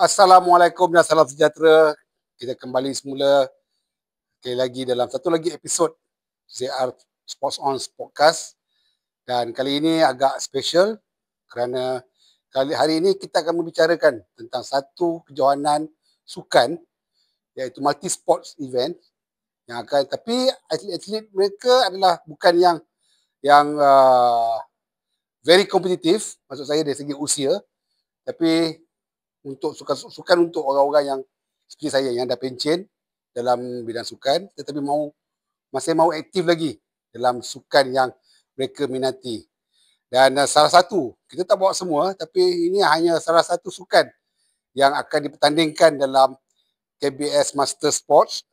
Assalamualaikum dan salam sejahtera. Kita kembali semula sekali lagi dalam satu lagi episod ZR Sports On Podcast. Dan kali ini agak special kerana hari ini kita akan membicarakan tentang satu kejohanan sukan iaitu multi sports event yang akan, tapi atlet-atlet mereka adalah bukan yang very kompetitif, maksud saya dari segi usia, tapi untuk sukan untuk orang-orang yang seperti saya yang dah pencen dalam bidang sukan tetapi masih mau aktif lagi dalam sukan yang mereka minati. Dan salah satu, kita tak bawa semua, tapi ini hanya salah satu sukan yang akan dipertandingkan dalam KBS Master Sports,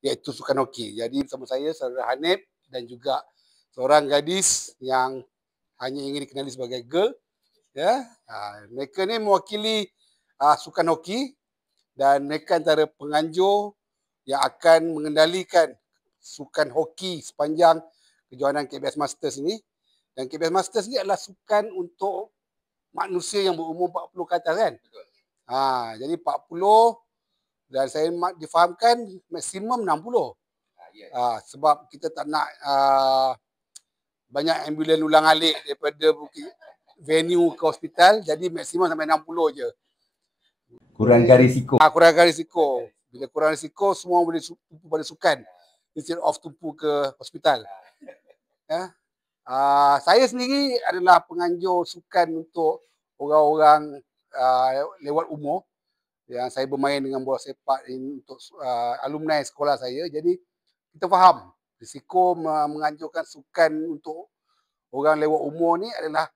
iaitu sukan hoki. Jadi bersama saya saudara Hanif dan juga seorang gadis yang hanya ingin dikenali sebagai girl. Ya, mereka ni mewakili sukan hoki dan mereka antara penganjur yang akan mengendalikan sukan hoki sepanjang kejohanan KBS Masters ini. Dan KBS Masters ni adalah sukan untuk manusia yang berumur 40 ke atas kan. Jadi 40 dan saya difahamkan maksimum 60. Sebab kita tak nak banyak ambulan ulang alik daripada venue ke hospital, jadi maksimum sampai 60 je. Kurangkan risiko. Kurangkan risiko. Bila kurang risiko, semua boleh tumpu pada sukan instead of tumpu ke hospital. Saya sendiri adalah penganjur sukan untuk orang-orang lewat umur. Yang saya bermain dengan bola sepak untuk alumni sekolah saya. Jadi kita faham risiko menganjurkan sukan untuk orang lewat umur ni adalah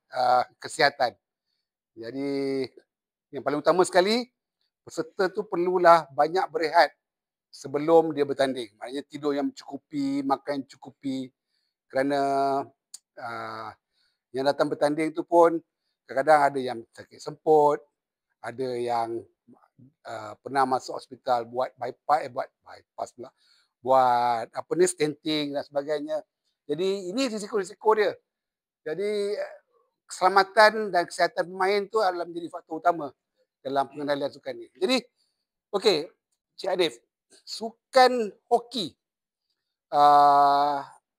kesihatan. Jadi yang paling utama sekali, peserta tu perlulah banyak berehat sebelum dia bertanding. Maknanya tidur yang mencukupi, makan cukupi. Kerana yang datang bertanding tu pun kadang-kadang ada yang sakit semput, ada yang pernah masuk hospital buat bypass pula. Buat stenting dan sebagainya. Jadi ini risiko-risiko dia. Jadi keselamatan dan kesihatan pemain tu adalah menjadi faktor utama dalam pengendalian sukan ni. Jadi, okey, Cik Adif, sukan hoki,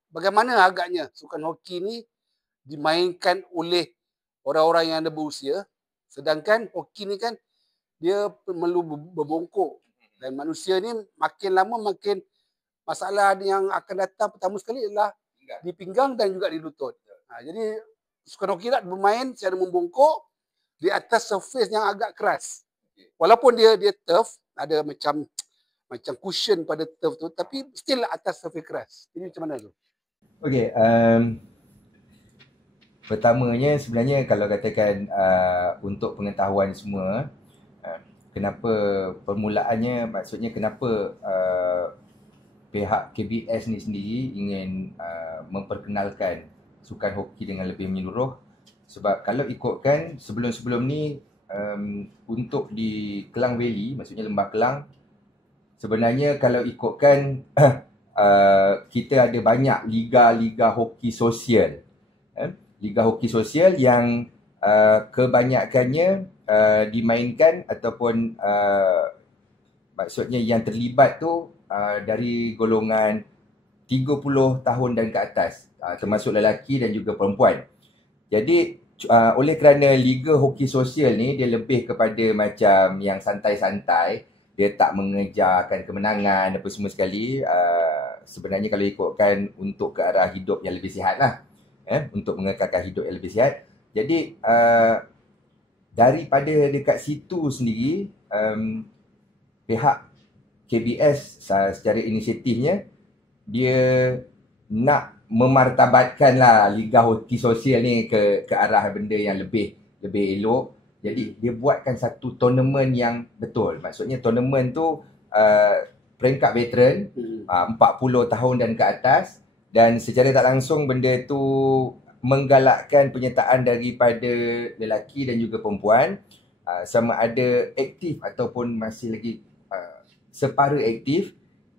bagaimana agaknya sukan hoki ni dimainkan oleh orang-orang yang ada berusia, sedangkan hoki ni kan dia perlu berbongkok dan manusia ni makin lama makin masalah yang akan datang pertama sekali adalah di pinggang dan juga di lutut. Jadi sukan hoki nak bermain secara membongkok di atas surface yang agak keras. Walaupun dia turf, ada macam cushion pada turf tu, tapi still atas surface keras. Ini macam mana tu? Okey, pertamanya sebenarnya kalau katakan untuk pengetahuan semua, kenapa permulaannya, maksudnya kenapa pihak KBS ni sendiri ingin memperkenalkan sukan hoki dengan lebih menyeluruh. Sebab kalau ikutkan sebelum-sebelum ni untuk di Klang Valley, maksudnya Lembah Kelang, sebenarnya kalau ikutkan kita ada banyak liga-liga hoki sosial. Liga hoki sosial yang kebanyakannya dimainkan ataupun maksudnya yang terlibat tu dari golongan 30 tahun dan ke atas, termasuk lelaki dan juga perempuan. Jadi oleh kerana liga hoki sosial ni dia lebih kepada macam yang santai-santai, dia tak mengejarkan kemenangan apa semua sekali. Sebenarnya kalau ikutkan untuk ke arah hidup yang lebih sihat lah, untuk mengekalkan hidup yang lebih sihat. Jadi daripada dekat situ sendiri, pihak KBS secara inisiatifnya dia nak memartabatkan lah liga hoki sosial ni ke arah benda yang lebih elok. Jadi dia buatkan satu tournament yang betul. Maksudnya tournament tu peringkat veteran, 40 tahun dan ke atas, dan secara tak langsung benda tu menggalakkan penyertaan daripada lelaki dan juga perempuan, sama ada aktif ataupun masih lagi separa aktif.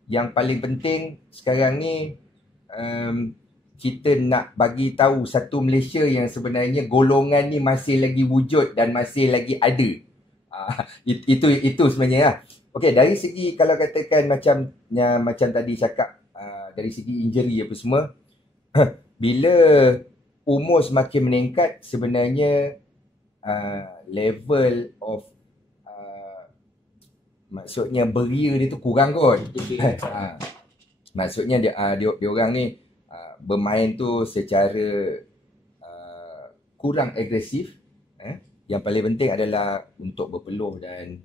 Yang paling penting sekarang ni kita nak bagi tahu satu Malaysia yang sebenarnya golongan ni masih lagi wujud dan masih lagi ada. Itu sebenarnya lah. Okey, dari segi kalau katakan macam tadi cakap, dari segi injury apa semua, bila umur semakin meningkat, sebenarnya level of maksudnya beria dia tu kurang kot. Maksudnya dia orang ni bermain tu secara kurang agresif. Yang paling penting adalah untuk berpeluh dan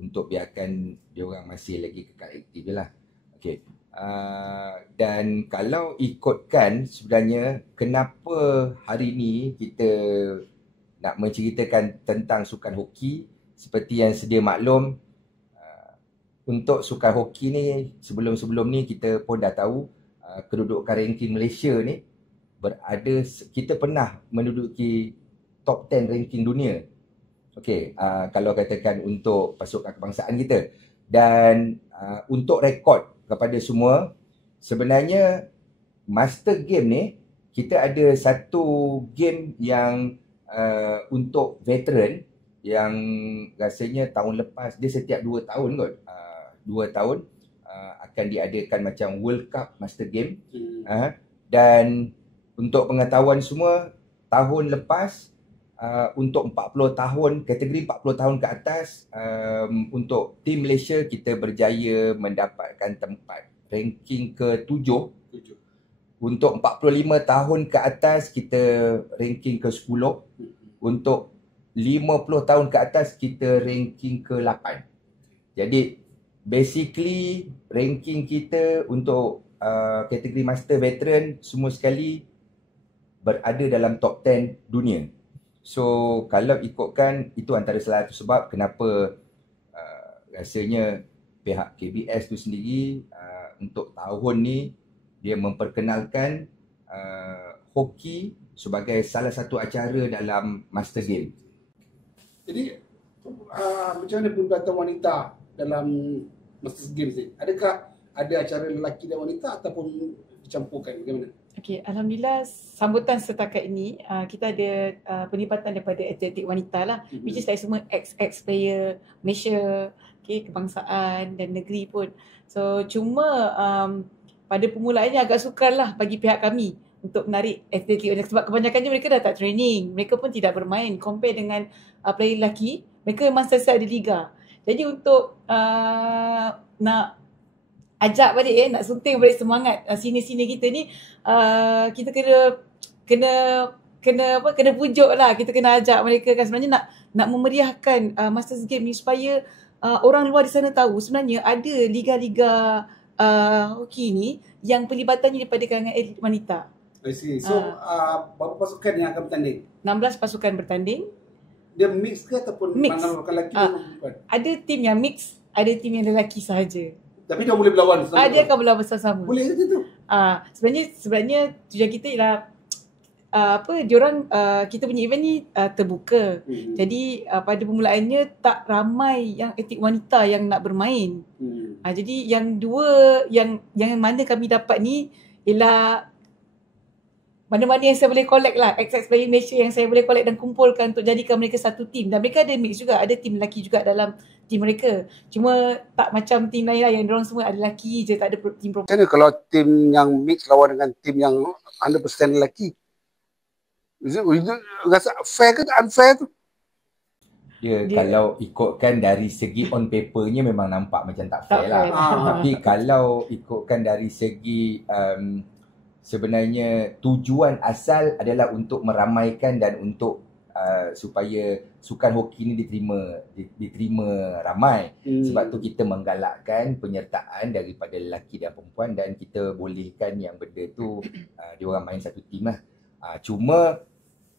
untuk biarkan dia orang masih lagi kekal aktif je lah. Okay. Dan kalau ikutkan sebenarnya kenapa hari ni kita nak menceritakan tentang sukan hoki, seperti yang sedia maklum, untuk sukan hoki ni sebelum-sebelum ni kita pun dah tahu kedudukan ranking Malaysia ni kita pernah menduduki top 10 ranking dunia. Okey, kalau katakan untuk pasukan kebangsaan kita. Dan untuk rekod kepada semua, sebenarnya Master Game ni kita ada satu game yang untuk veteran yang rasanya tahun lepas, dia setiap 2 tahun kot. 2 tahun akan diadakan macam World Cup Master Game. Dan untuk pengetahuan semua, tahun lepas untuk 40 tahun, kategori 40 tahun ke atas, untuk tim Malaysia kita berjaya mendapatkan tempat ranking ke-7. Untuk 45 tahun ke atas kita ranking ke-10. Untuk 50 tahun ke atas kita ranking ke-8. Jadi basically ranking kita untuk kategori Master Veteran semua sekali berada dalam top 10 dunia. So kalau ikutkan, itu antara salah satu sebab kenapa rasanya pihak KBS tu sendiri untuk tahun ni dia memperkenalkan hoki sebagai salah satu acara dalam Master Game. Jadi macam mana pelibatan wanita dalam Master Games ni? Adakah ada acara lelaki dan wanita ataupun dicampurkan? Bagaimana? Okey, alhamdulillah sambutan setakat ini kita ada penlibatan daripada atletik wanita lah, which is like semua ex player Malaysia, okay, kebangsaan dan negeri pun. So cuma pada permulaannya agak sukar lah bagi pihak kami untuk menarik atletik wanita sebab kebanyakannya mereka dah tak training, mereka pun tidak bermain compare dengan player lelaki, mereka memang sentiasa ada liga. Jadi untuk nak ajak balik nak sunting balik semangat senior-senior kita ni, kita kena pujuk lah, kita kena ajak mereka kan sebenarnya nak memeriahkan Masters Game ni supaya orang luar di sana tahu sebenarnya ada liga-liga hoki ni yang perlibatannya daripada kalangan atlet wanita. I see. So berapa pasukan yang akan bertanding? 16 pasukan bertanding. Dia mix ke ataupun Mix. mana lelaki dan perempuan? Ada tim yang mix, ada tim yang lelaki sahaja. Tapi dia boleh berlawan sama. Dia akan berlawan bersama-sama. Boleh ke tu? Sebenarnya tujuan kita ialah diorang kita punya event ni terbuka. Jadi pada permulaannya tak ramai yang atlet wanita yang nak bermain. Jadi yang dua yang mana kami dapat ni ialah mana-mana yang saya boleh collect lah, ex player Malaysia yang saya boleh collect dan kumpulkan untuk jadikan mereka satu tim. Dan mereka ada mix juga, ada tim lelaki juga dalam tim mereka. Cuma tak macam tim lain lah yang diorang semua ada lelaki je, tak ada tim perempuan. Macam mana kalau tim yang mix lawan dengan tim yang 100% lelaki? Rasa fair ke unfair tu? Dia kalau ikutkan dari segi on papernya memang nampak macam tak fair lah. Tapi kalau ikutkan dari segi sebenarnya tujuan asal adalah untuk meramaikan dan untuk supaya sukan hoki ni diterima ramai. Sebab tu kita menggalakkan penyertaan daripada lelaki dan perempuan dan kita bolehkan yang benda tu diorang main satu tim lah. Cuma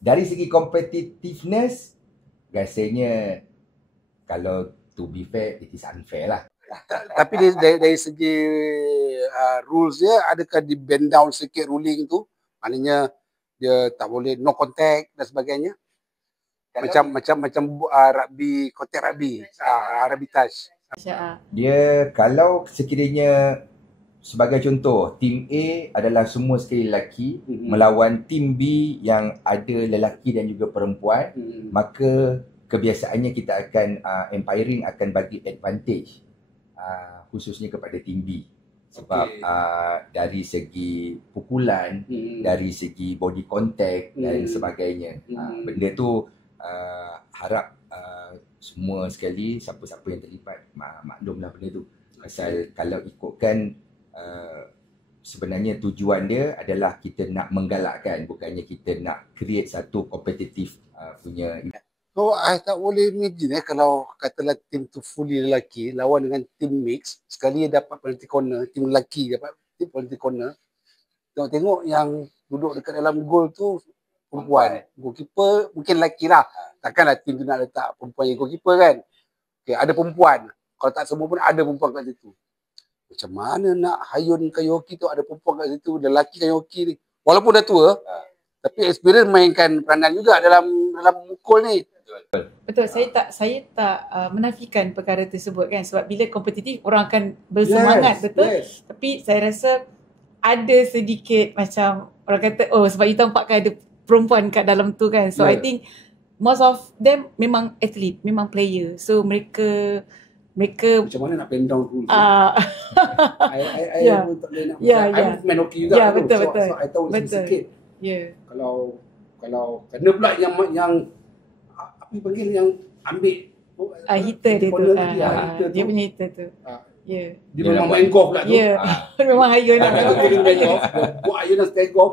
dari segi competitiveness rasanya kalau to be fair it is unfair lah. Tapi dari segi rules dia, adakah di bend down sikit ruling tu? Maknanya dia tak boleh no contact dan sebagainya. Macam rugby, contact rugby, rugby touch. Dia kalau sekiranya sebagai contoh, tim A adalah semua sekali lelaki melawan tim B yang ada lelaki dan juga perempuan, maka kebiasaannya kita akan umpiring akan bagi advantage khususnya kepada tim B. Sebab dari segi pukulan, dari segi body contact dan sebagainya. Benda tu harap semua sekali, siapa-siapa yang terlibat maklumlah benda tu. Pasal kalau ikutkan sebenarnya tujuan dia adalah kita nak menggalakkan, bukannya kita nak create satu kompetitif punya. So, I tak boleh imagine kalau katalah tim tu fully lelaki lawan dengan tim mix, sekali dia dapat penalty corner, tim lelaki dapat tim penalty corner. Tengok yang duduk dekat dalam gol tu perempuan. Goalkeeper mungkin lelaki lah. Takkanlah tim tu nak letak perempuan yang goalkeeper kan. Okay, ada perempuan. Kalau tak semua pun ada perempuan kat situ. Macam mana nak hayunkan hoki tu ada perempuan kat situ, lelaki kan hoki ni. Walaupun dah tua, tapi experience mainkan peranan juga dalam mukul ni. Betul. Saya tak menafikan perkara tersebut kan, sebab bila kompetitif orang akan bersemangat, betul. Yes. Tapi saya rasa ada sedikit macam orang kata sebab you tampakkan ada perempuan kat dalam tu kan. So I think most of them memang athlete, memang player. So mereka macam mana nak bend down dulu. I tak boleh nak. I main hoki juga dulu. Betul. So I tahu sikit. Kalau kena pula yang apa panggil yang ambil hitter dia tu. Dia punya hitter tu. Dia memang main golf pula tu. Memang hayun lah. Dia main golf. Buat ayunan stay golf.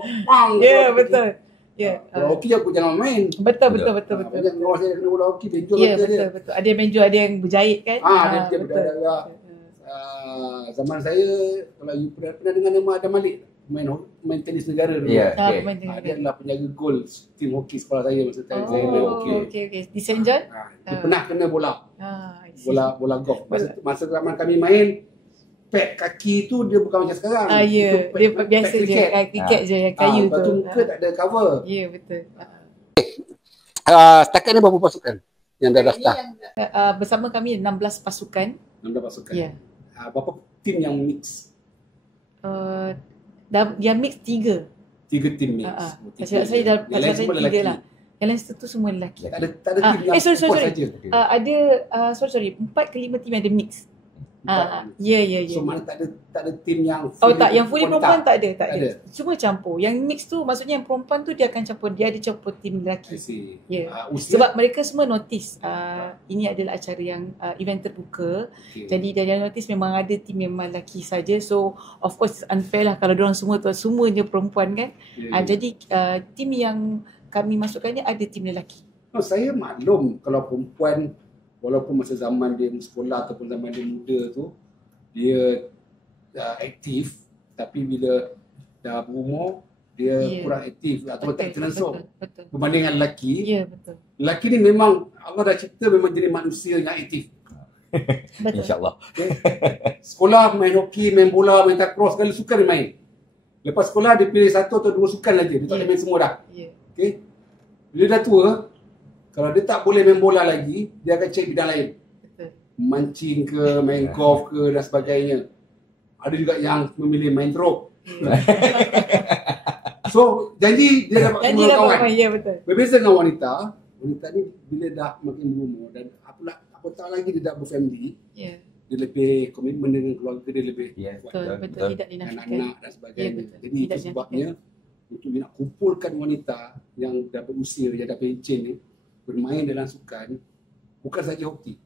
Betul. Kalau hoki aku jangan main. Betul. Jangan orang saya kena bola hoki benjol betul. Ada yang benjol, ada yang berjahit kan. Dia berdarah. Zaman saya, kalau you pernah dengar nama Adam Malik, main tenis negara dulu. Dia adalah penjaga gol tim hoki sekolah saya masa saya main hoki. Okay. Di St. John? Dia pernah kena bola. Bola golf. Masa zaman kami main, pad kaki tu dia bukan macam sekarang. Dia biasa je, cricket je yang kayu tu. Lepas tu muka tak ada cover. Betul. Setakat ni berapa pasukan yang dah daftar? Bersama kami 16 pasukan. 16 pasukan. Berapa tim yang mix? Yang mix 3. 3 tim mix. Saya dah 3 lah. Yang lain tu semua lelaki. Tak ada tim yang sorry. Ada 4 ke 5 tim yang ada mix. So mana tak ada tim yang yang fully perempuan tak ada. Cuma campur. Yang mix tu maksudnya yang perempuan tu dia akan campur, dia ada campur tim lelaki. Sebab mereka semua notice ini adalah acara yang event terbuka. Jadi dia notice memang ada tim memang lelaki saja. So of course unfair lah kalau diorang semuanya perempuan kan. Jadi tim yang kami masukkan ni ada tim lelaki. Saya maklum kalau perempuan, walaupun masa zaman dia sekolah ataupun zaman dia muda tu dia aktif, tapi bila dah berumur dia kurang aktif atau tak terlangsung berbanding dengan lelaki. Betul. Lelaki ni memang Allah dah cipta memang jadi manusia yang aktif. InsyaAllah. Sekolah main hoki, main bola, main takraw, segala sukan dia main. Lepas sekolah dia pilih 1 atau 2 sukan lagi, dia tak boleh main semua dah. Bila dah tua, kalau dia tak boleh main bola lagi, dia akan cari bidang lain. Mancing ke, main golf ke dan sebagainya. Ada juga yang memilih main rope. So, janji dia dapat semua kawan. Betul. Berbeza dengan wanita ni bila dah makin berumur dan apa tak lagi dia dah berfamily, dia lebih komitmen dengan keluarga, dia lebih betul. Tidak dinafikan. Anak-anak dan sebagainya. Jadi itu sebabnya untuk nak kumpulkan wanita yang dah berusia, yang dah pencen ni bermain dalam sukan, bukan saja hoki.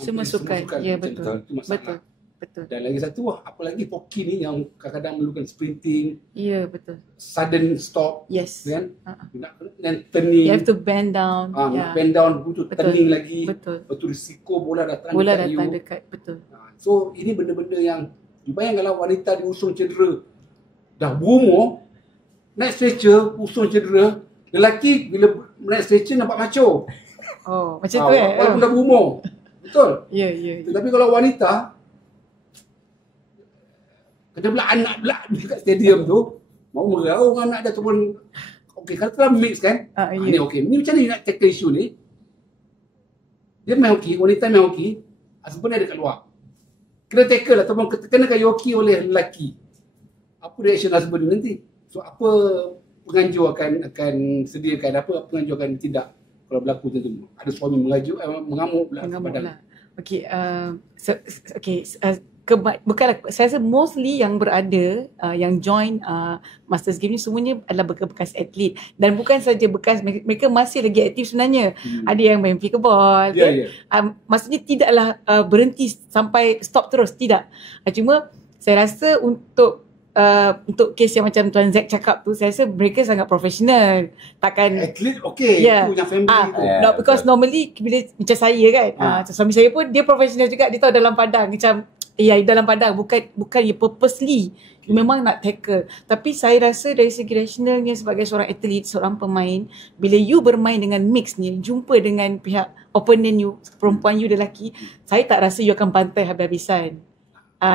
Semua sukan. Betul. Itu masalah. Betul. Dan lagi satu, apalagi hoki ni yang kadang-kadang memerlukan sprinting. Betul. Sudden stop. Yes. Kan? Dan turning. You have to bend down. Bend down, butuh turning lagi. Betul. Betul risiko bola datang dekat. Betul. So, ini benda-benda yang bayangkanlah wanita diusung cedera. Dah berumur, naik stretcher, usung cedera. Lelaki bila naik stretcher nampak macho. Macam tu walaupun dah berumur. Betul? Ya. Tapi kalau wanita, kena pula anak pula dekat stadium tu, mau meraung anak dia ataupun kalau telah mix kan. Ni okey. Ni macam ni nak tackle isu ni. Dia main hoki, wanita main hoki, husband dia dekat luar. Kena tackle ataupun kena hoki oleh lelaki. Apa reaction husband nanti? So apa penganjur akan sediakan, apa penganjur akan tidak kalau berlaku macam tu? Ada suami mengamuk pula Mengamuk sepadang. lah. Okay, bukanlah, saya rasa mostly yang berada, yang join Masters Game ni semuanya adalah bekas atlet, dan bukan saja bekas, mereka masih lagi aktif sebenarnya. Ada yang main pickleball, Ya, maksudnya tidaklah berhenti sampai stop terus, tidak. Cuma saya rasa untuk kes yang macam Tuan Zack cakap tu, saya rasa mereka sangat profesional. Takkan Atlet okey, Yeah. itu yang family tu. Yeah. because normally bila macam saya kan, macam suami saya pun dia profesional juga, dia tahu dalam padang macam dalam padang bukan you purposely memang nak tackle. Tapi saya rasa dari segi rasionalnya sebagai seorang atlet, seorang pemain, bila you bermain dengan mix ni, jumpa dengan pihak opponent you, perempuan you, lelaki, saya tak rasa you akan bantai habis-habisan.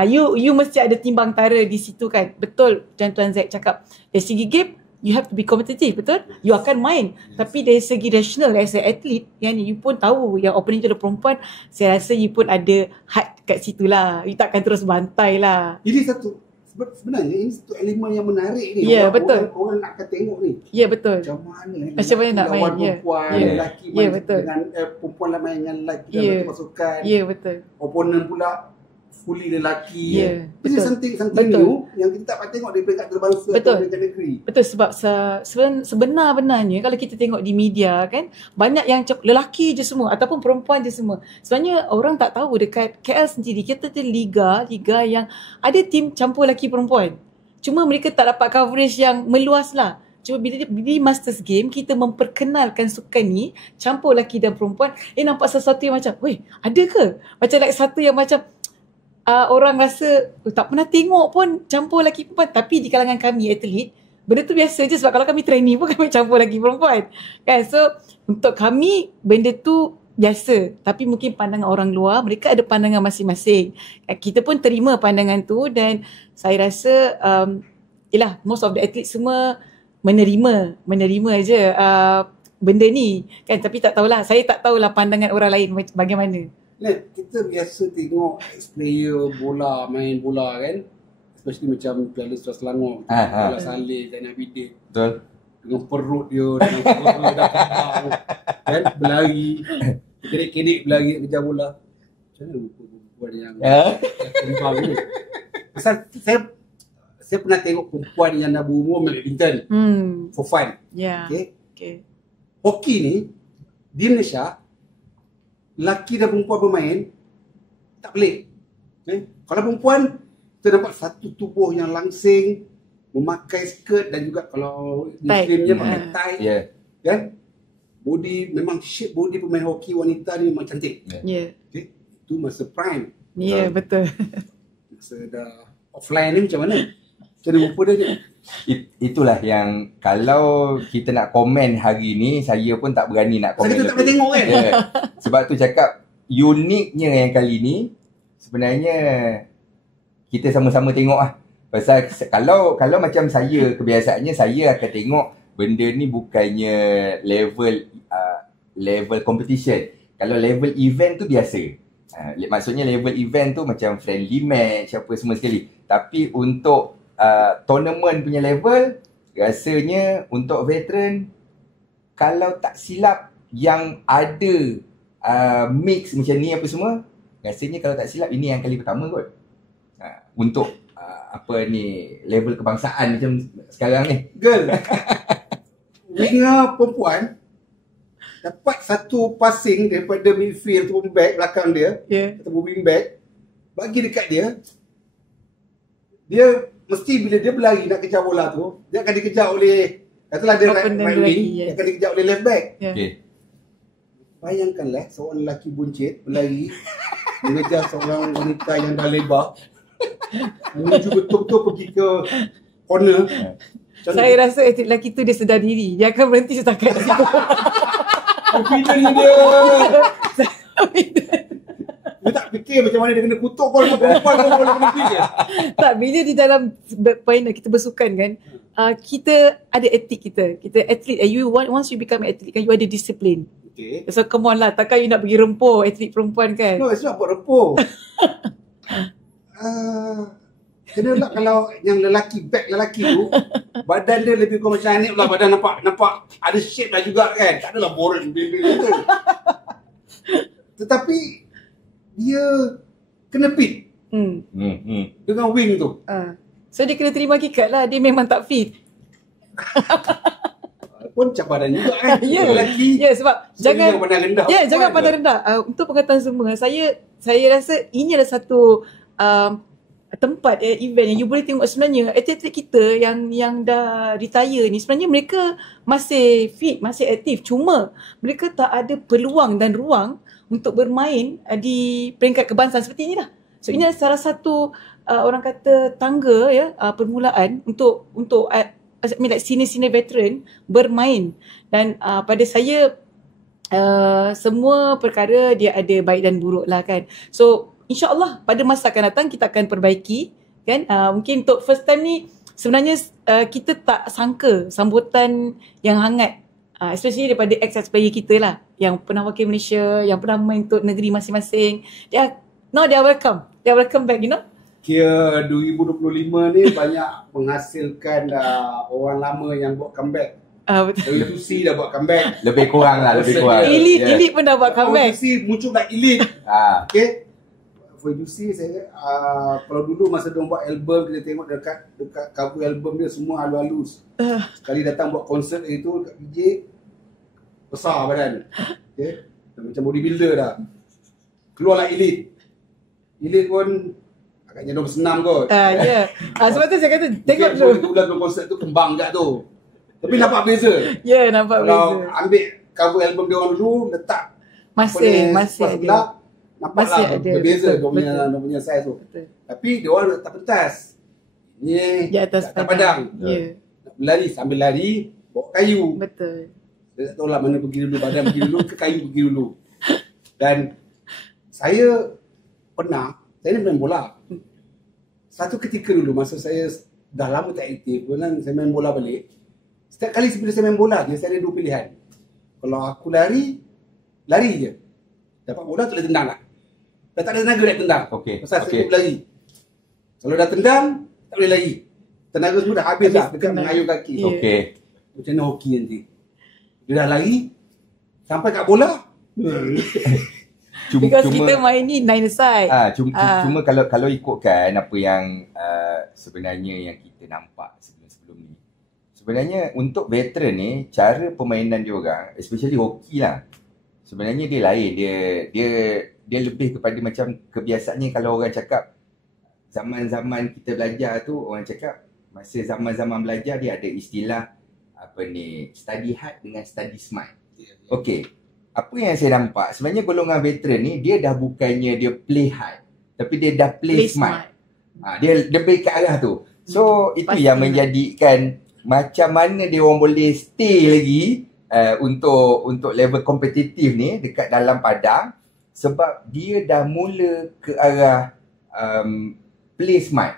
You mesti ada timbang tara di situ kan. Betul macam Tuan Zack cakap, dari segi game you have to be competitive, betul? You akan main. Tapi dari segi rational as an athlete, yang you pun tahu yang opponent tu adalah perempuan, saya rasa you pun ada had kat situ lah. You takkan terus bantai lah. Ini sebenarnya ini satu elemen yang menarik ni. Ya, betul. Orang nak akan tengok ni. Ya, betul. Macam mana Macam mana nak main, lawan ya. perempuan, Ya. lelaki Ya, main betul. dengan perempuan lah main dengan lelaki Ya. dalam satu pasukan. Ya, betul. Opponent pula fully lelaki. Ya, Ini betul. something Betul. new yang kita tak pernah tengok di peringkat antarabangsa Betul. atau peringkat negeri. Betul, sebab sebenar-benarnya kalau kita tengok di media kan, banyak yang lelaki je semua ataupun perempuan je semua. Sebenarnya orang tak tahu dekat KL sendiri kita ada liga yang ada tim campur lelaki perempuan. Cuma mereka tak dapat coverage yang meluas lah. Cuma bila di Masters Game kita memperkenalkan sukan ni campur lelaki dan perempuan, nampak sesuatu yang macam, weh, ada ke? Macam like satu yang macam orang rasa tak pernah tengok pun campur lelaki perempuan. Tapi di kalangan kami atlet, benda tu biasa je, sebab kalau kami training pun kami campur lelaki perempuan kan. So untuk kami benda tu biasa. Tapi mungkin pandangan orang luar, mereka ada pandangan masing-masing. Kita pun terima pandangan tu, dan saya rasa most of the athletes semua menerima je benda ni kan. Tapi tak tahulah, saya tak tahulah pandangan orang lain bagaimana. Kita biasa tengok ex-player bola, main bola kan, especially macam Piala Suria Selangor, Piala Saleh, Zainal Abidin, Betul. dengan perut dia, dengan perut dah kembang kan, berlari, kedek-kedek berlari nak kejar bola. Macam mana perempuan yang kembang ni? Pasal saya pernah tengok perempuan yang dah berumur main badminton for fun. Yeah. Okay. Hoki ni di Malaysia, lelaki dan perempuan bermain tak pelik. Kalau perempuan, kita dapat satu tubuh yang langsing, memakai skirt, dan juga kalau Muslimnya pakai tie. Kan? Body, memang shape body pemain hoki wanita ni memang cantik. Okay? Itu masa prime. Ya, betul. Masa dah offline ni macam mana? Macam mana rupa dia ni? Itulah yang kalau kita nak komen hari ni, saya pun tak berani nak komen. Saya tak boleh tengok kan? Sebab tu cakap uniknya yang kali ni sebenarnya kita sama-sama tengok lah. Pasal kalau macam saya, kebiasaannya saya akan tengok benda ni bukannya level competition. Kalau level event tu biasa. Maksudnya level event tu macam friendly match apa semua sekali. Tapi untuk tournament punya level, rasanya untuk veteran, kalau tak silap yang ada mix macam ni apa semua, rasanya kalau tak silap ini yang kali pertama kot. Untuk apa ni, level kebangsaan macam sekarang ni. Girl, winger perempuan dapat satu passing daripada midfield ataupun back belakang dia, ataupun wing back, bagi dekat dia, dia mesti bila dia berlari nak kejar bola tu, dia akan dikejar oleh, katalah dia right wing, dia akan dikejar oleh left back. Bayangkanlah seorang lelaki buncit berlari mengejar seorang wanita yang dah lebar, menuju betul-betul pergi ke corner. Saya rasa atlet lelaki tu dia sedar diri, dia akan berhenti setakat situ. Confident dia. Dia tak fikir macam mana dia kena kutuk bola perempuan kau boleh kena fikir. Tak, bila di dalam kita bersukan kan, kita ada etik kita atlet, once you become an atlet kan, you ada disiplin. So come on lah, takkan you nak pergi rempuh atlet perempuan kan? No, it's not about rempuh. Kena lah kalau yang back lelaki tu, badan dia lebih kurang macam ni pula, badan nampak ada shape lah juga kan. Tak adalah boring bebel gitu. Tetapi dia kena fit dengan wing tu. So dia kena terima hakikat lah, dia memang tak fit. Pun cabaran juga kan. Ya, Lelaki. Ya, sebab jangan pandang rendah. Ya, jangan pandang rendah. Untuk pengetahuan semua, saya rasa ini adalah satu tempat event yang you boleh tengok sebenarnya atlet kita yang dah retire ni, sebenarnya mereka masih fit, masih aktif, cuma mereka tak ada peluang dan ruang untuk bermain di peringkat kebangsaan seperti inilah. So ini adalah salah satu orang kata tangga permulaan untuk like senior veteran bermain. Dan pada saya semua perkara dia ada baik dan buruk lah kan. So InsyaAllah pada masa akan datang kita akan perbaiki kan. Mungkin untuk first time ni sebenarnya kita tak sangka sambutan yang hangat, especially daripada ex-player kita lah yang pernah wakil Malaysia, yang pernah main untuk negeri masing-masing. They are welcome. They are welcome back, you know. Kira 2025 ni banyak menghasilkan orang lama yang buat comeback. Betul. UC dah buat comeback. Lebih kurang lah, lebih kurang. Elite pun dah buat comeback. UC muncul dah elite. Okay. For UC saya kalau dulu masa dia buat album, kita tengok dekat cover album dia semua halus-halus. Sekali datang buat konsert itu dekat PJ, besar badan. Okay. Macam bodybuilder dah. Keluarlah elite. Elite pun agaknya nombor senam kot. Ya. Sebab tu saya kata tengok dulu. Bulan konsert tu kembang kat tu. Tapi nampak beza. Ya, nampak kalau beza. Ambil cover album dia orang dulu, letak masih ada. Nampaklah berbeza dia punya size tu. Betul. Tapi dia orang letak pentas. Ni di atas padang. Ya. Nak berlari sambil lari bawa kayu. Betul. Saya tak tahu lah mana pergi dulu, badan pergi dulu ke kayu pergi dulu. Dan saya ni main bola. Satu ketika dulu masa saya dah lama tak aktif, kemudian saya main bola balik. Setiap kali sebelum saya main bola, saya ada dua pilihan. Kalau aku lari je. Dapat bola tak boleh tendang lah. Dah tak ada tenaga nak tendang. Pasal saya berlari. Kalau dah tendang, tak boleh lari. Tenaga semua dah habis dah dekat mengayuh kaki. Macam mana hoki nanti? Dia dah lari, sampai kat bola. Because kita main ni nine aside. Cuma kalau ikutkan apa yang sebenarnya yang kita nampak sebelum ni. Sebenarnya untuk veteran ni, cara permainan dia orang, especially hoki lah, sebenarnya dia lain. Dia lebih kepada macam kebiasaannya. Kalau orang cakap zaman-zaman kita belajar tu, orang cakap masa zaman-zaman belajar dia ada istilah study hard dengan study smart. Okey. Apa yang saya nampak, sebenarnya golongan veteran ni dia dah bukannya dia play hard, tapi dia dah play smart. Dia lebih ke arah tu. So itu yang menjadikan macam mana dia orang boleh stay lagi untuk level kompetitif ni dekat dalam padang, sebab dia dah mula ke arah play smart.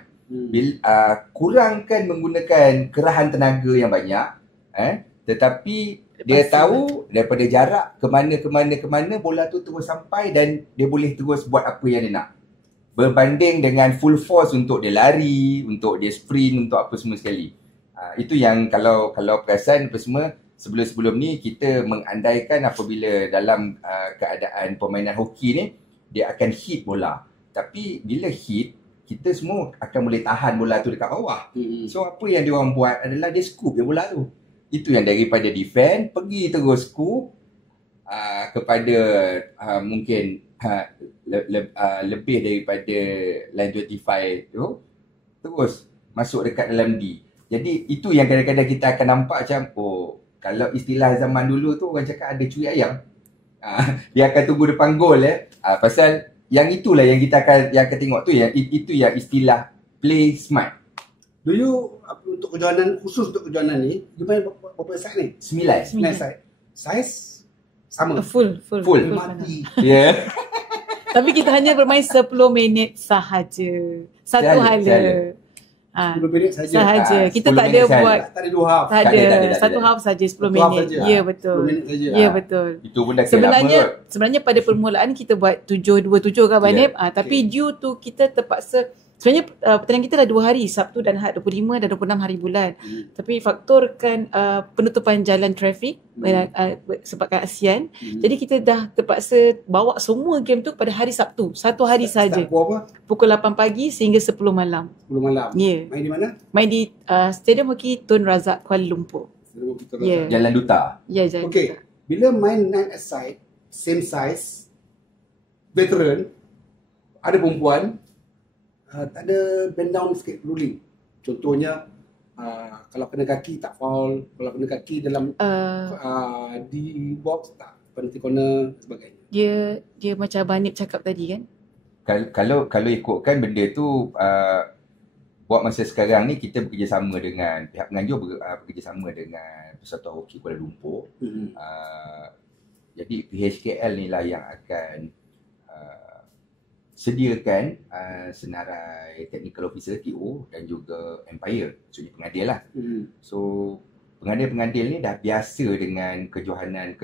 Kurangkan menggunakan kerahan tenaga yang banyak, tetapi dia tahu daripada jarak ke mana bola tu terus sampai dan dia boleh terus buat apa yang dia nak. Berbanding dengan full force untuk dia lari, untuk dia sprint, untuk apa semua sekali. Itu yang kalau perasan apa semua sebelum ni kita mengandaikan apabila dalam keadaan permainan hoki ni dia akan hit bola. Tapi bila hit, kita semua akan boleh tahan bola tu dekat bawah. So apa yang dia orang buat adalah dia scoop je bola tu. Itu yang daripada defend pergi terus scoop kepada mungkin lebih daripada line 25 tu, terus masuk dekat dalam D. Jadi itu yang kadang-kadang kita akan nampak macam, kalau istilah zaman dulu tu orang cakap ada curi ayam. Dia akan tunggu depan gol pasal yang itulah yang kita akan tengok tu, yang itu yang istilah play smart. Do you untuk kejohanan, khusus untuk kejohanan ni, dia main berapa side ni? 9 side. Size sama. Full. Mati. Ya. Tapi kita hanya bermain 10 minit sahaja. Satu hala. 10 minit sahaja. Kita tak ada buat, tak ada 2 half. Tak ada. Satu half saja 10 minit. Ya, betul. 10 minit saja. Ya, betul. Itu pun dah lama. Sebenarnya pada permulaan kita buat 7-2-7 kan Banib. Tapi due to kita terpaksa Sebenarnya pertandingan kita dah 2 hari, Sabtu dan Ahad, 25 dan 26 hari bulan. Tapi faktorkan penutupan jalan trafik sebabkan ASEAN. Jadi kita dah terpaksa bawa semua game tu pada hari Sabtu. Satu hari saja. Pukul apa? Pukul 8 pagi sehingga 10 malam. 10 malam. Ya. Main di mana? Main di Stadium Hoki Tun Razak, Kuala Lumpur. Ya. Jalan Duta. Ya, jangan. Okay. Bila main 9 aside, same size, veteran, ada perempuan, tak ada bend down sikit ruling. Contohnya, kalau kena kaki tak foul, kalau kena kaki dalam di box tak penalty corner sebagainya. Dia macam Banip cakap tadi kan. Kalau ikutkan benda tu buat masa sekarang ni kita bekerjasama dengan pihak penganjur, bekerjasama dengan Persatuan Hoki Kuala Lumpur. Jadi PHKL ni lah yang akan sediakan senarai technical officer TO dan juga umpire, maksudnya pengadil lah. So pengadil-pengadil ni dah biasa dengan kejohanan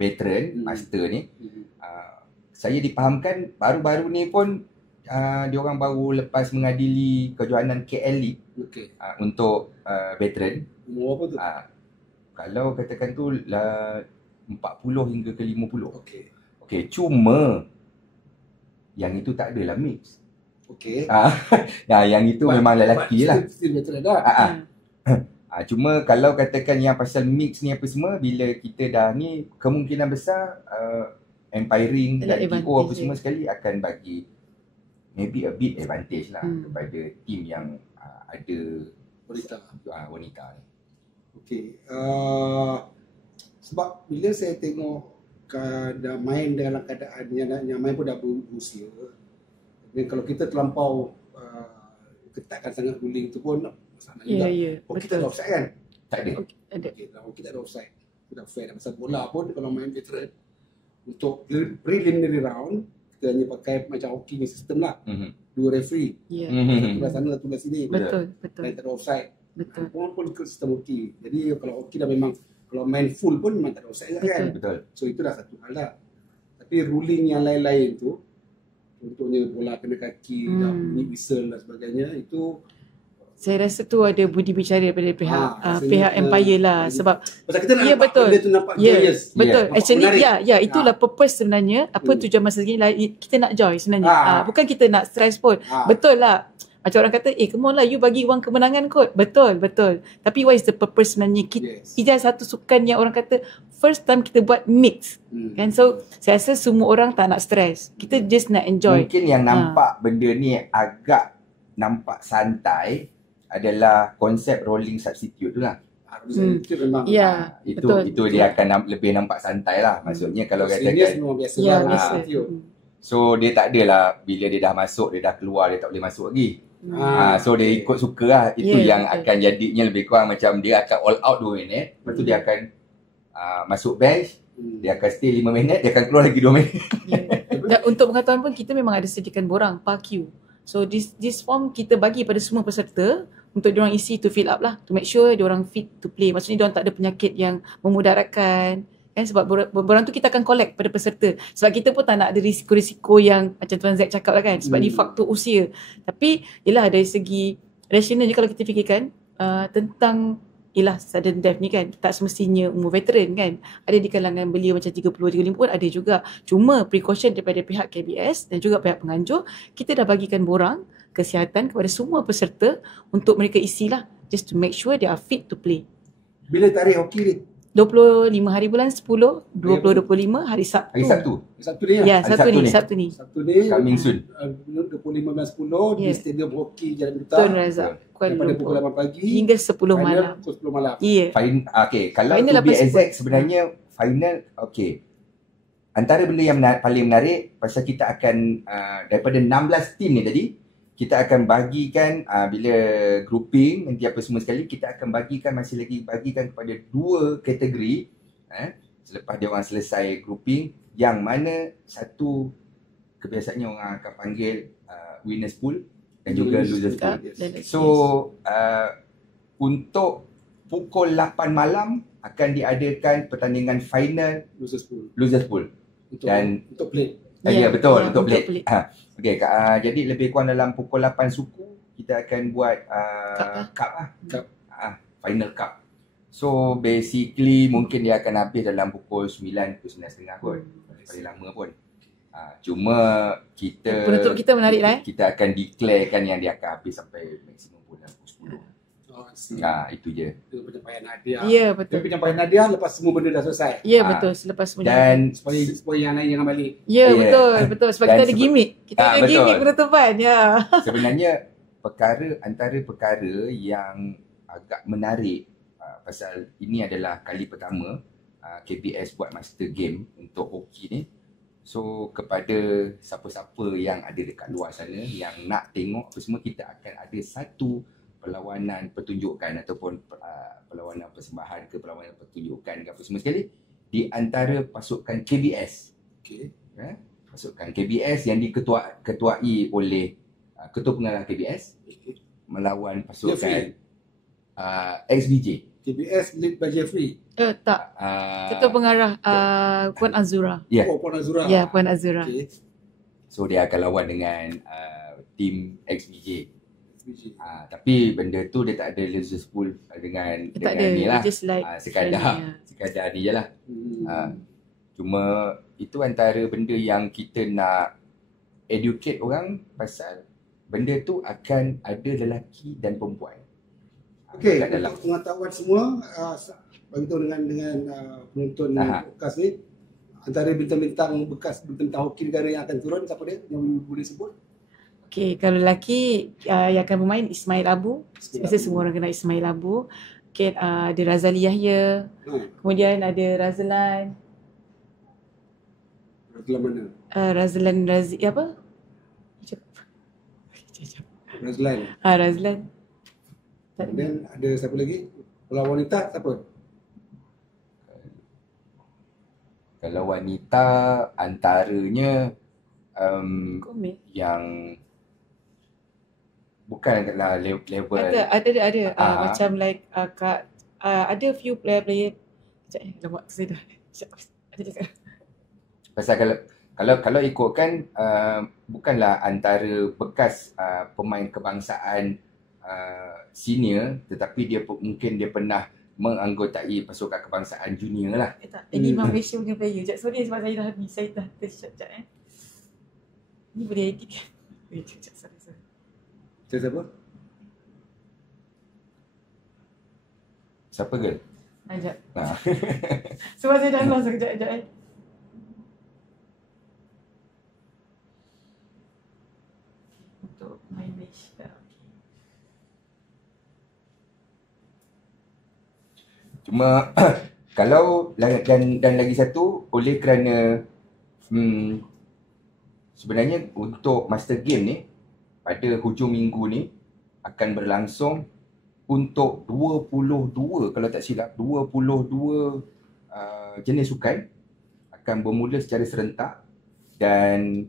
veteran master ni. Saya dipahamkan baru-baru ni pun diorang baru lepas mengadili kejohanan KL League untuk veteran. Umur apa tu? Kalau katakan tu 40 hingga ke 50. Okey, cuma yang itu tak adalah mix. Nah, yang itu memang lelaki lah. Still veteran dah. Cuma kalau katakan yang pasal mix ni apa semua, bila kita dah ni, kemungkinan besar umpiring dan TO apa semua sekali akan bagi maybe a bit advantage lah kepada tim yang ada wanita ni. Okey. Sebab bila saya tengok dah main dalam keadaan yang main pun dah berusia, dan kalau kita terlampau ketatkan sangat ruling tu pun masalah juga. Kita ada offside kan? Tak ada. Kita ada offside. Kita fair. Pasal bola pun kalau main veteran, untuk preliminary round kita hanya pakai macam hoki ni sistem lah. 2 referee. Satu belah sana, satu belah sini. Betul. Dan tak ada offside. Betul. Pun ikut sistem hoki. Jadi kalau hoki dah memang, kalau main full pun memang tak ada offside kan. Betul. So itu dah satu hal lah. Tapi ruling yang lain-lain tu, contohnya bola kena kaki, dah bunyi whistle dan sebagainya, itu saya rasa tu ada budi bicara daripada pihak umpire lah. Sebab pasal kita nak nampak benda tu nampak joyous. Betul. Actually menarik. itulah purpose sebenarnya. Apa tujuan masa segini lah, kita nak joy sebenarnya. Bukan kita nak stress pun. Betul lah. Macam orang kata, come on lah, you bagi wang kemenangan kot. Betul. Tapi what is the purpose sebenarnya? Kita satu sukan yang orang kata first time kita buat mix. Kan? So saya rasa semua orang tak nak stress. Kita just nak enjoy. Mungkin yang nampak benda ni agak nampak santai adalah konsep rolling substitute tu lah. Itu dia akan lebih nampak santai lah. Maksudnya kalau katakan biasa. So dia tak adalah bila dia dah masuk, dia dah keluar, dia tak boleh masuk lagi. So dia ikut suka lah. Itu yang akan jadinya lebih kurang macam dia akan all out 2 minit. Lepas tu dia akan masuk bench, dia akan stay 5 minit, dia akan keluar lagi 2 minit. Dan untuk pengetahuan pun kita memang ada sediakan borang PAQ. So this form kita bagi pada semua peserta untuk diorang isi to fill up lah, to make sure diorang fit to play. Maksudnya diorang tak ada penyakit yang memudaratkan kan, sebab borang tu kita akan collect pada peserta. Sebab kita pun tak nak ada risiko-risiko yang macam Tuan Zack cakap lah kan, sebab ni faktor usia. Tapi yelah dari segi rasional je kalau kita fikirkan tentang sudden death ni kan, tak semestinya umur veteran kan. Ada di kalangan belia macam 30-35 pun ada juga. Cuma precaution daripada pihak KBS dan juga pihak penganjur, kita dah bagikan borang kesihatan kepada semua peserta untuk mereka isilah, just to make sure they are fit to play. Bila tarikh hoki ni? 25 hari bulan 10, 2025 hari Sabtu. Hari Sabtu. Sabtu ni ya? Sabtu ni. Coming soon. 25 bulan 10 di Stadium Hoki Jalan Duta. Tun Razak, Kuala Lumpur. Pada pukul 8 pagi hingga 10 malam. Pukul 10 malam. Ya. Okay, kalau final to be exact sebenarnya final, antara benda yang paling menarik pasal kita akan daripada 16 tim ni tadi, kita akan bagikan bila grouping nanti apa semua sekali, kita akan masih lagi bagikan kepada 2 kategori selepas dia orang selesai grouping, yang mana satu kebiasaannya orang akan panggil winners pool dan juga losers pool. So untuk pukul 8 malam akan diadakan pertandingan final losers pool. Untuk play. Ya, betul, ya, untuk untuk pelik. pelik. Okey, jadi lebih kurang dalam pukul 8 suku kita akan buat cup lah. Cup. Final cup. So basically mungkin dia akan habis dalam pukul 9 ke 9.30 kot. Paling lama pun. Cuma Penutup kita menarik lah. kita akan declarekan yang dia akan habis sampai maksimum pukul 10. Itu je. Itu penyampaian hadiah. Ya, betul. Itu penyampaian hadiah lepas semua benda dah selesai. Ya, betul. Selepas semuanya. Dan Supaya yang lain jangan balik. Ya, Ya. betul. Sebab Dan kita ada gimmick. Kita ada betul. gimmick penutupan. Ya. sebenarnya antara perkara yang agak menarik pasal ini adalah kali pertama KBS buat master game untuk hoki ni. So kepada siapa-siapa yang ada dekat luar sana yang nak tengok apa semua, kita akan ada satu perlawanan pertunjukan ataupun perlawanan persembahan ke perlawanan pertunjukan ke apa semua sekali di antara pasukan KBS. Okey. Pasukan KBS yang diketuai oleh Ketua Pengarah KBS melawan pasukan XBJ. KBS lead by Jeffrey. Tak. Ketua Pengarah Puan Azura. Ya. Oh, Puan Azura. Ya, Puan Azura. Okey. So dia akan lawan dengan tim XBJ. Tapi benda tu dia tak ada loser pool dengan Tak ada. ni lah. Just like Sekadar ni je lah. Cuma itu antara benda yang kita nak educate orang pasal benda tu akan ada lelaki dan perempuan. Okey, Kat dalam. untuk pengetahuan semua, bagi tahu dengan penonton podcast ni, antara bintang-bintang bekas bintang hoki negara yang akan turun, siapa dia yang boleh sebut? Okey, kalau lelaki yang akan bermain Ismail Abu. Biasa semua orang kenal Ismail Abu. Okay, ada Razali Yahya. Kemudian ada Razlan. Razlan mana? Razlan apa? Razlan. Razlan. Dan ada siapa lagi? Kalau wanita siapa? Kalau wanita antaranya yang bukan adalah level ada macam like ada few player sekejap lama saya dah ada cakap. Pasal kalau ikutkan bukanlah antara bekas pemain kebangsaan senior, tetapi mungkin dia pernah menganggotai pasukan kebangsaan junior lah. Ini memang Malaysia punya player. Sorry sebab saya dah habis. Saya dah tercap-cap Ni boleh edit kan? Sorry. Siapa? Siapa girl? Sekejap. Sebab saya dah lost sekejap. Untuk main Malaysia. Cuma kalau dan lagi satu, oleh kerana sebenarnya untuk master game ni pada hujung minggu ni akan berlangsung untuk 22, kalau tak silap 22 jenis sukan akan bermula secara serentak dan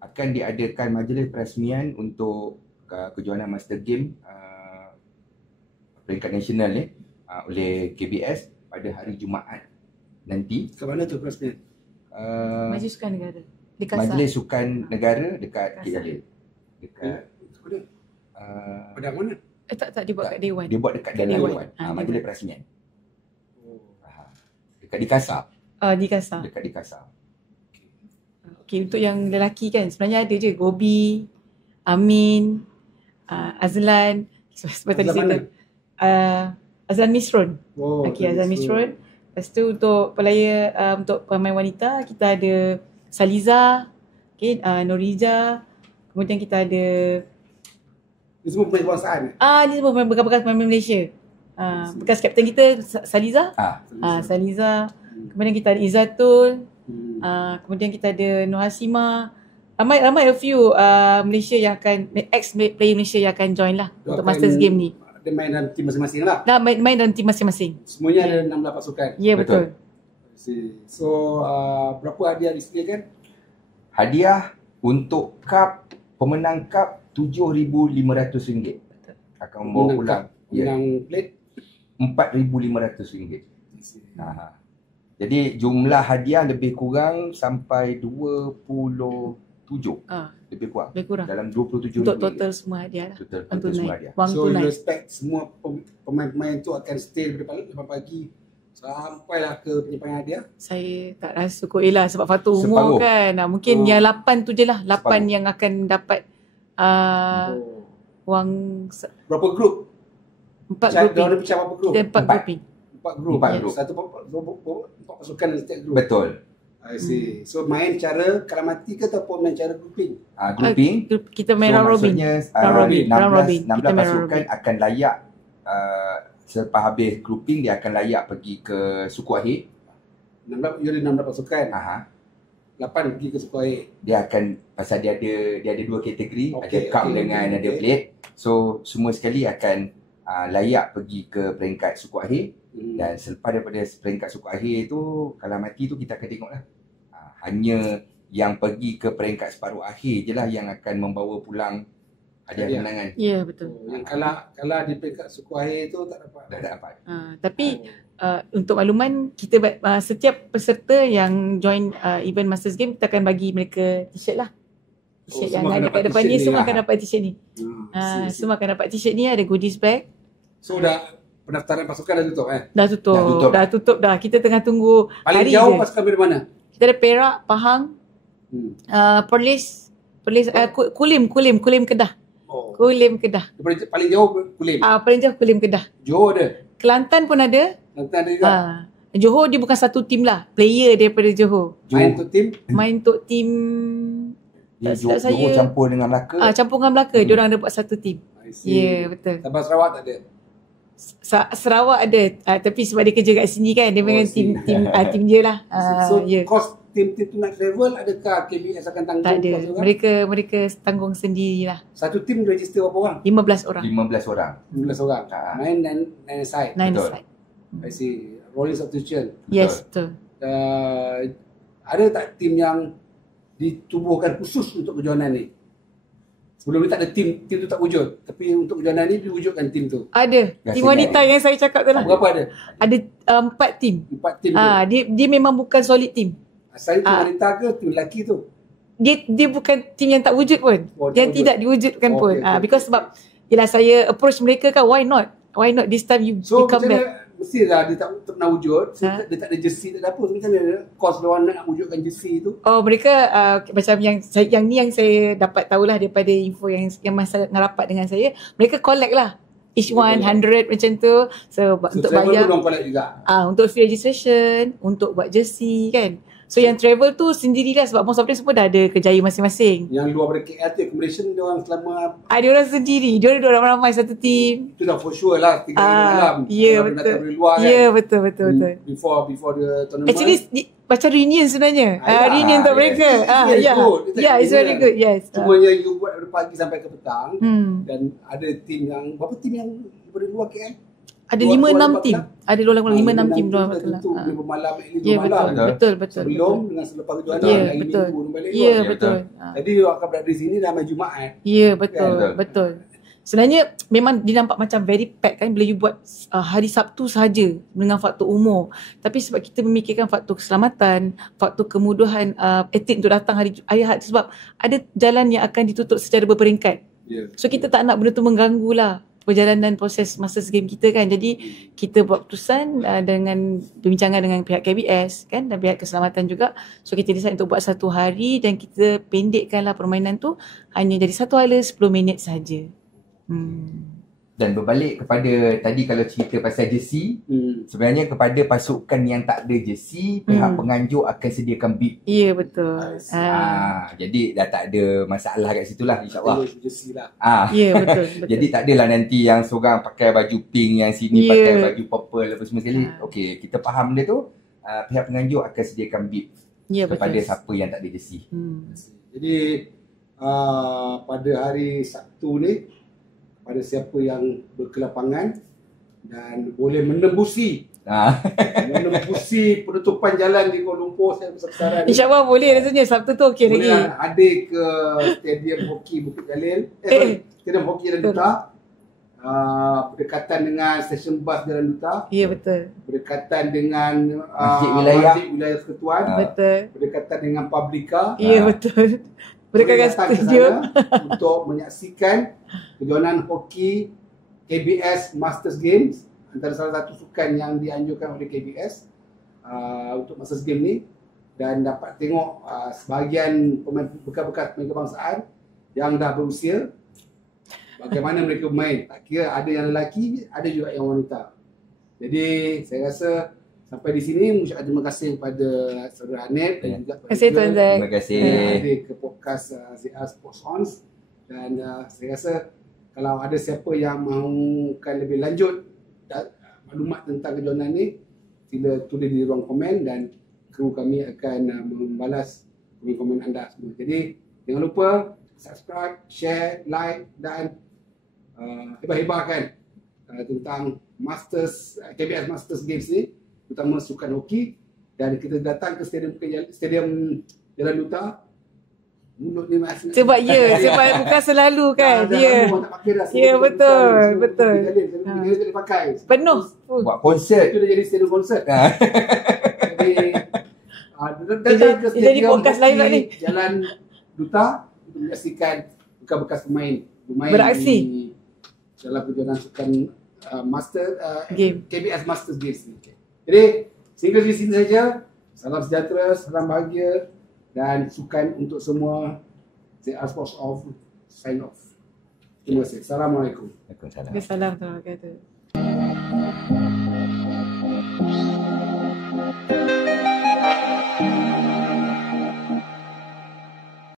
akan diadakan majlis perasmian untuk kejohanan master game peringkat nasional ni oleh KBS pada hari Jumaat nanti. Ke mana tu perasmian? Majlis Sukan Negara. Dekat Majlis Sukan Negara dekat KL. Dekat Padang mana? Tak dia buat kat Dewan. Dia buat dekat dalam Dewan. Majlis perasmian. Dekat di Kasar. Di Kasar. Dekat di Kasar. Okey, untuk yang lelaki kan sebenarnya ada je Gobi, Amin, Azlan, seperti tadi cerita. Azlan Misron. Okey, Azlan Misron. Lepas tu untuk player untuk pemain wanita kita ada Saliza, okey, Noriza. Kemudian kita ada Ini semua pemain kebangsaan. Ni semua bekas pemain Malaysia. Bekas kapten kita Saliza. Saliza. Kemudian kita ada Izzatul. Kemudian kita ada Nur Hasima. Ramai a few Malaysia yang akan ex-player Malaysia yang akan join lah untuk Masters Game ni. Dia main dalam tim masing-masing lah. Main dalam tim masing-masing. Semuanya ada 16 pasukan. Ya, betul. So berapa hadiah disediakan? Hadiah untuk cup, pemenang cup RM7,500 akan membawa pulang Menang plate RM4,500. Jadi jumlah hadiah lebih kurang sampai 27. Lebih kurang. Lebih kurang. Dalam 27 Untuk lebih. total semua hadiah lah. Total Wang semua tunai. hadiah. Wang So you tunai. expect semua pemain-pemain tu akan stay daripada 8 pagi sampailah ke penyampai hadiah? Saya tak rasa kot lah sebab faktor Separuh. umur kan. Mungkin yang 8 tu je lah. 8 Separuh. yang akan dapat wang Berapa grup? 4 Dia grouping. ada pecah berapa grup? Kita 4 Empat. grouping. 4 grup. Empat grup. Satu empat pasukan dalam setiap grup. Betul. I see. So main cara kalah mati ke ataupun main cara grouping? Grouping. Kita main round robin. Maksudnya Round robin. Round robin. 16 Kita main round pasukan robin. akan layak selepas habis grouping dia akan layak pergi ke suku akhir. 16, you ada 16 pasukan. Aha. 8 pergi ke suku air. Dia akan pasal dia ada dua kategori, Okey, ada cup okey, dengan okey, ada okey. plate. So semua sekali akan layak pergi ke peringkat suku akhir. Dan selepas daripada peringkat suku akhir tu, kalau mati tu kita akan tengok lah. Hanya yang pergi ke peringkat separuh akhir je lah yang akan membawa pulang hadiah Hadiah. kemenangan. Ya, betul. Yang kalah di peringkat suku air tu tak dapat. Dah dapat. Tapi untuk makluman, kita setiap peserta yang join event Masters Game, kita akan bagi mereka t-shirt lah. T-shirt yang semua akan ada dapat kat depan t-shirt ni ni semua lah. akan dapat t-shirt ni. Semua akan dapat t-shirt ni, ada goodies bag. So dah pendaftaran pasukan dah tutup Dah tutup. Dah tutup dah. Kita tengah tunggu Paling hari jauh je. pasukan dari mana? Kita ada Perak, Pahang, Perlis, Kulim Kedah. Oh. Kulim Kedah. Daripada paling jauh Kulim. Paling jauh Kulim Kedah. Johor ada. Kelantan pun ada. Kelantan ada juga. Johor dia bukan satu tim lah. Player daripada Johor. Main untuk tim. Main untuk tim Dia tak silap Johor saya. campur dengan Melaka. campur dengan Melaka. Diorang ada buat satu tim. I see. Ya, betul. Sabah Sarawak tak ada. Sarawak ada. Tapi sebab dia kerja kat sini kan, dia Oh, memang see. tim dia lah. So Ya. kos tim-tim tu nak travel, adakah KBS akan tanggung Tak ada. kos tu kan? Mereka tanggung sendirilah. Satu tim register berapa orang? 15 orang. 15 orang. 15 orang. Main 9 side. 9 Betul. side. I see. Rolling substitution. Yes, betul. Ada tak tim yang ditubuhkan khusus untuk kejohanan ni? Sebelum ni tak ada tim tu tak wujud. Tapi untuk kejohanan ni diwujudkan tim tu. Ada. Tim Biasanya wanita ada. yang saya cakap tu lah. Berapa ada? Ada 4 tim. 4 tim tu. Dia memang bukan solid team. Asalnya tim wanita ke tim lelaki tu? Dia bukan tim yang tak wujud pun. Oh, tak yang wujud. tidak diwujudkan Oh, pun. okay. Because sebab yelah saya approach mereka kan, why not? Why not this time you So come macam back? mana mestilah dia tak pernah wujud. So, dia tak ada jersey, tak ada apa. So, macam mana kos dia orang nak wujudkan jersey tu? Oh, mereka macam yang saya dapat tahulah daripada info yang masa rapat dengan saya, mereka collect lah. Each one 100 macam tu. So untuk travel bayar pun orang collect juga. untuk free registration, untuk buat jersey kan. So yang travel tu sendirilah sebab most of them semua dah ada kerjaya masing-masing. Yang luar daripada KL tu accommodation dia orang selama Dia orang sendiri. Dia orang ramai satu team. tu dah for sure lah 3 hari malam. Ya, Kalau betul. datang dari luar kan. Ya, betul. Before the tournament. Actually macam reunion sebenarnya. Reunion untuk yes. mereka. It's very good. It's very good. Yes. Cuma yang you buat dari pagi sampai ke petang Hmm. dan ada tim yang berapa tim yang daripada luar KL? Ada Luar 5-6 tim. Kelang? Ada luar 5-6 tim luar Tentu Kelang. dia bermalam at least Ya, 2 malam. betul. Sebelum dengan selepas kejuaraan Ya, hari betul. Minggu balik Ya, luar. betul. Jadi you akan berada di sini dah main Jumaat. Ya, betul. Betul. Betul. Sebenarnya memang dia nampak macam very packed kan bila you buat hari Sabtu sahaja dengan faktor umur. Tapi sebab kita memikirkan faktor keselamatan, faktor kemudahan atlet untuk datang hari Ahad sebab ada jalan yang akan ditutup secara berperingkat. Ya. So kita tak nak benda tu mengganggu lah perjalanan proses Masters Game kita kan. Jadi kita buat keputusan dengan perbincangan dengan pihak KBS kan dan pihak keselamatan juga. So kita decide untuk buat 1 hari dan kita pendekkanlah permainan tu hanya jadi 1 hala 10 minit saja. Dan berbalik kepada tadi kalau cerita pasal jersey, sebenarnya kepada pasukan yang tak ada jersey, pihak penganjur akan sediakan bib. Ya, betul. Jadi dah tak ada masalah kat situ lah, insyaAllah. Jersey lah. Ya, betul. Jadi tak adalah nanti yang seorang pakai baju pink, yang sini pakai baju purple apa semua sekali. Okey, kita faham dia tu, pihak penganjur akan sediakan bib kepada siapa yang tak ada jersey. Jadi pada hari Sabtu ni, pada siapa yang berkelapangan dan boleh menembusi penutupan jalan di Kuala Lumpur saya besar-besaran. InsyaAllah boleh rasanya. Sabtu tu okey lagi. Boleh hadir ke Stadium Hoki Bukit Jalil. Stadium Hoki dan Duta. berdekatan dengan stesen bas Jalan Duta, Ya, betul. berdekatan dengan Masjid Wilayah. Masjid Wilayah Persekutuan, Betul. berdekatan dengan Publica. Ya, betul. Boleh Berdekatan datang ke studio. sana untuk menyaksikan kejohanan hoki KBS Masters Games, antara salah satu sukan yang dianjurkan oleh KBS untuk Masters Game ni, dan dapat tengok sebahagian pemain bekas-bekas pemain kebangsaan yang dah berusia, bagaimana mereka bermain. Tak kira ada yang lelaki, ada juga yang wanita. Jadi saya rasa sampai di sini mengucapkan terima kasih kepada Saudara Hanif dan juga Terima kasih Tuan Zack. Terima kasih. hadir ke podcast ZR Sports On. Dan saya rasa kalau ada siapa yang mahukan lebih lanjut maklumat tentang kejohanan ni, sila tulis di ruang komen dan kru kami akan membalas komen-komen anda semua. Jadi jangan lupa subscribe, share, like dan hebah-hebahkan tentang KBS Masters Games ni, terutama sukan hoki. Dan kita datang ke stadium Jalan Duta. Mulut ni masih Sebab sebab bukan selalu kan. Ya. Ya, betul, betul. Dia tak dipakai. Penuh. Buat konsert. Itu dah jadi stadium konsert. Jadi Dia jadi podcast live lah ni. Jalan Duta untuk menyaksikan bekas-bekas pemain Beraksi. di dalam kejohanan sukan Game. KBS Masters Games ni. Jadi sehingga di sini saja. Salam sejahtera, salam bahagia dan sukan untuk semua. ZR Sports Off sign off. Terima kasih. Assalamualaikum. Waalaikumsalam. Assalamualaikum warahmatullahi wabarakatuh.